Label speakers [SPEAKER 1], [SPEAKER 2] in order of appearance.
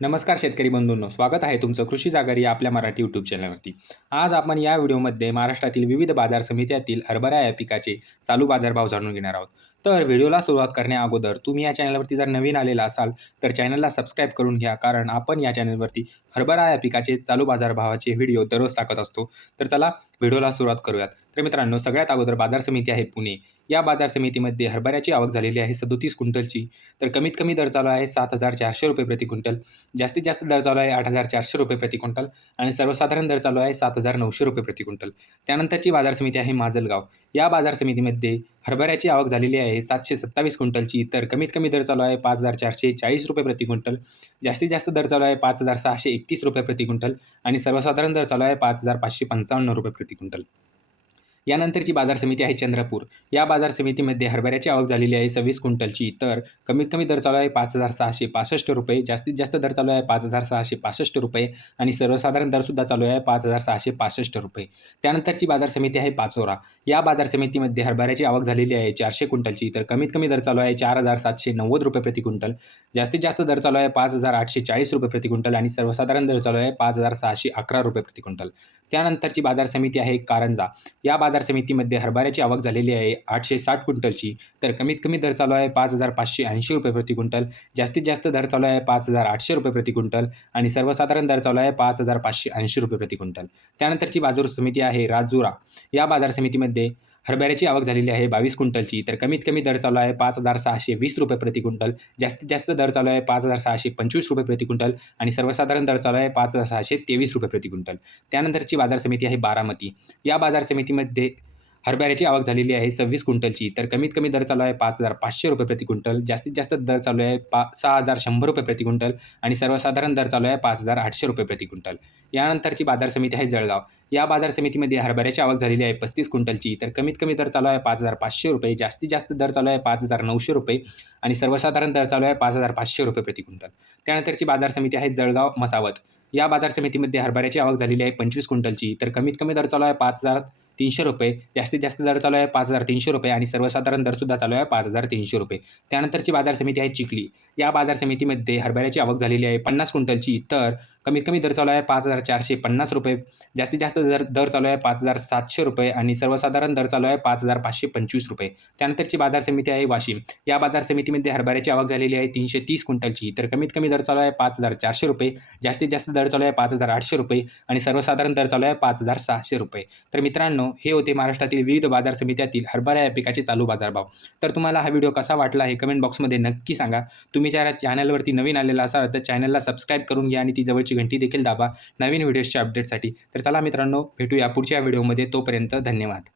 [SPEAKER 1] नमस्कार शेतकरी बंधूंनो स्वागत आहे तुमचं कृषी जागर या आपल्या मराठी यूट्यूब चॅनलवरती आज आपण या व्हिडिओमध्ये महाराष्ट्रातील विविध बाजार समित्यातील हरभरा या पिकाचे चालू बाजारभाव जाणून घेणार आहोत. तर व्हिडिओला सुरुवात करण्या अगोदर तुम्ही या चॅनलवरती जर नवीन आलेला असाल तर चॅनलला सबस्क्राईब करून घ्या कारण आपण या चॅनलवरती हरभरा या पिकाचे चालू बाजारभावाचे व्हिडिओ दररोज टाकत असतो. तर चला व्हिडिओला सुरुवात करूयात. तर मित्रांनो सगळ्यात अगोदर बाजार समिती आहे पुणे. या बाजार समितीमध्ये हरभऱ्याची आवक झालेली आहे सदोतीस क्विंटलची. तर कमीत कमी दर चालू आहे सात हजार चारशे रुपये प्रति क्विंटल. जास्तीत जास्त दर चालू आहे आठ हजार चारशे रुपये प्रति क्विंटल आणि सर्वसाधारण दर चालू आहे सात हजार नऊशे रुपये प्रति क्विंटल. त्यानंतरची बाजार समिती आहे माजलगाव. या बाजार समितीमध्ये हरभऱ्याची आवक झालेली आहे सातशे सत्तावीस क्विंटलची तर कमीत कमी दर चालू आहे पाच हजार चारशे चाळीस रुपये प्रति क्विंटल. जास्तीत जास्त दर चालू आहे पाच हजार सहाशे एकतीस रुपये प्रति क्विंटल आणि सर्वसाधारण दर चालू आहे पाच हजार पाचशे पंचावन्न रुपये प्रति क्विंटल. यानंतरची बाजार समिती आहे चंद्रपूर. या बाजार समितीमध्ये हरभऱ्याची आवक झालेली आहे सव्वीस क्विंटलची. तर कमीत कमी दर चालू आहे पाच हजार सहाशे पासष्ट रुपये. जास्तीत जास्त दर चालू आहे पाच हजार सहाशे पासष्ट रुपये आणि सर्वसाधारण दरसुद्धा चालू आहे पाच हजार सहाशे पासष्ट रुपये. त्यानंतरची बाजार समिती आहे पाचोरा. या बाजार समितीमध्ये हरभऱ्याची आवक झालेली आहे चारशे क्विंटलची. तर कमीत कमी दर चालू आहे चार हजार सातशे नव्वद रुपये प्रति क्विंटल. जास्तीत जास्त दर चालू आहे पाच हजार आठशे चाळीस रुपये प्रति क्विंटल आणि सर्वसाधारण दर चालू आहे पाच हजार सहाशे अकरा रुपये प्रति क्विंटल. त्यानंतरची बाजार समिती आहे कारंजा. या बाजार बाजार समितीमध्ये हरभऱ्याची आवक झालेली आहे. आठशे साठ क्विंटलची. तर कमीत कमी दर चालू आहे पाच हजार पाचशे ऐंशी रुपये प्रति क्विंटल. जास्तीत जास्त दर चालू आहे पाच हजार आठशे रुपये प्रति क्विंटल. आणि सर्वसाधारण दर चालू आहे पाच हजार पाचशे ऐंशी रुपये प्रति क्विंटल. त्यानंतरची बाजार समिती आहे राजुरा. या बाजार समितीमध्ये हरभऱ्याची आवक झालेली आहे बावीस क्विंटलची. तर कमीत कमी दर चालू आहे पाच हजार सहाशे वीस रुपये प्रति क्विंटल. जास्तीत जास्त दर चालू आहे पाच हजार सहाशे पंचवीस रुपये प्रति क्विंटल. आणि सर्वसाधारण दर चालू आहे पाच हजार सहाशे तेवीस रुपये प्रति क्विंटल. त्यानंतरची बाजार समिती आहे बारामती. या बाजार समितीमध्ये हरभऱ्याची आवक झालेली आहे सव्वीस क्विंटलची. तर कमीत कमी दर चालू आहे पाच हजार पाचशे रुपये प्रति क्विंटल. जास्तीत जास्त दर चालू आहे पा सहा हजार शंभर रुपये प्रति क्विंटल आणि सर्वसाधारण दर चालू आहे पाच हजार आठशे रुपये प्रति क्विंटल. यानंतरची बाजार समिती आहे जळगाव. या बाजार समितीमध्ये हरभऱ्याची आवक झालेली आहे पस्तीस क्विंटलची. तर कमीत कमी दर चालू आहे पाच हजार पाचशे रुपये. जास्तीत जास्त दर चालू आहे पाच हजार नऊशे रुपये आणि सर्वसाधारण दर चालू आहे पाच हजार पाचशे रुपये प्रति क्विंटल. त्यानंतरची बाजार समिती आहे जळगाव मसावत. या बाजार समितीमध्ये हरभऱ्याची आवक झालेली आहे पंचवीस क्विंटलची. तर कमीत कमी दर चालू आहे पाच हजार तीनशे रुपये. जास्तीत जास्त दर चालू आहे पाच हजार तीनशे रुपये आणि सर्वसाधारण दरसुद्धा चालू आहे पाच हजार तीनशे रुपये. त्यानंतरची बाजार समिती आहे चिखली. या बाजार समितीमध्ये हरभऱ्याची आवक झालेली आहे पन्नास क्विंटलची. तर कमीत कमी दर चालू आहे पाच हजार चारशे पन्नास रुपये. जास्तीत जास्त दर दर चालू आहे पाच हजार सातशे रुपये आणि सर्वसाधारण दर चालू आहे पाच हजार पाचशे पंचवीस रुपये. त्यानंतरची बाजार समिती आहे वाशिम. या बाजार समितीमध्ये हरभऱ्याची आवक झालेली आहे तीनशे तीस क्विंटलची. तर कमीत कमी दर चालू आहे पाच हजार चारशे रुपये. जास्तीत जास्त दर चालू आहे पाच हजार आठशे रुपये आणि सर्वसाधारण दर चालू आहे पाच हजार सहाशे रुपये. तर मित्रांनो हे होते महाराष्ट्रातील विविध बाजार समित्यातील हरभरा या पिकाचे चालू बाजारभाव. तर तुम्हाला हा व्हिडिओ कसा वाटला हे कमेंट बॉक्समध्ये नक्की सांगा. तुम्ही ज्या चॅनलवरती नवीन आलेला असाल तर चॅनलला सबस्क्राईब करून घ्या आणि ती जवळची घंटी देखील दाबा नवीन व्हिडिओजच्या अपडेटसाठी तर चला मित्रांनो भेटूया पुढच्या व्हिडिओमध्ये तोपर्यंत धन्यवाद.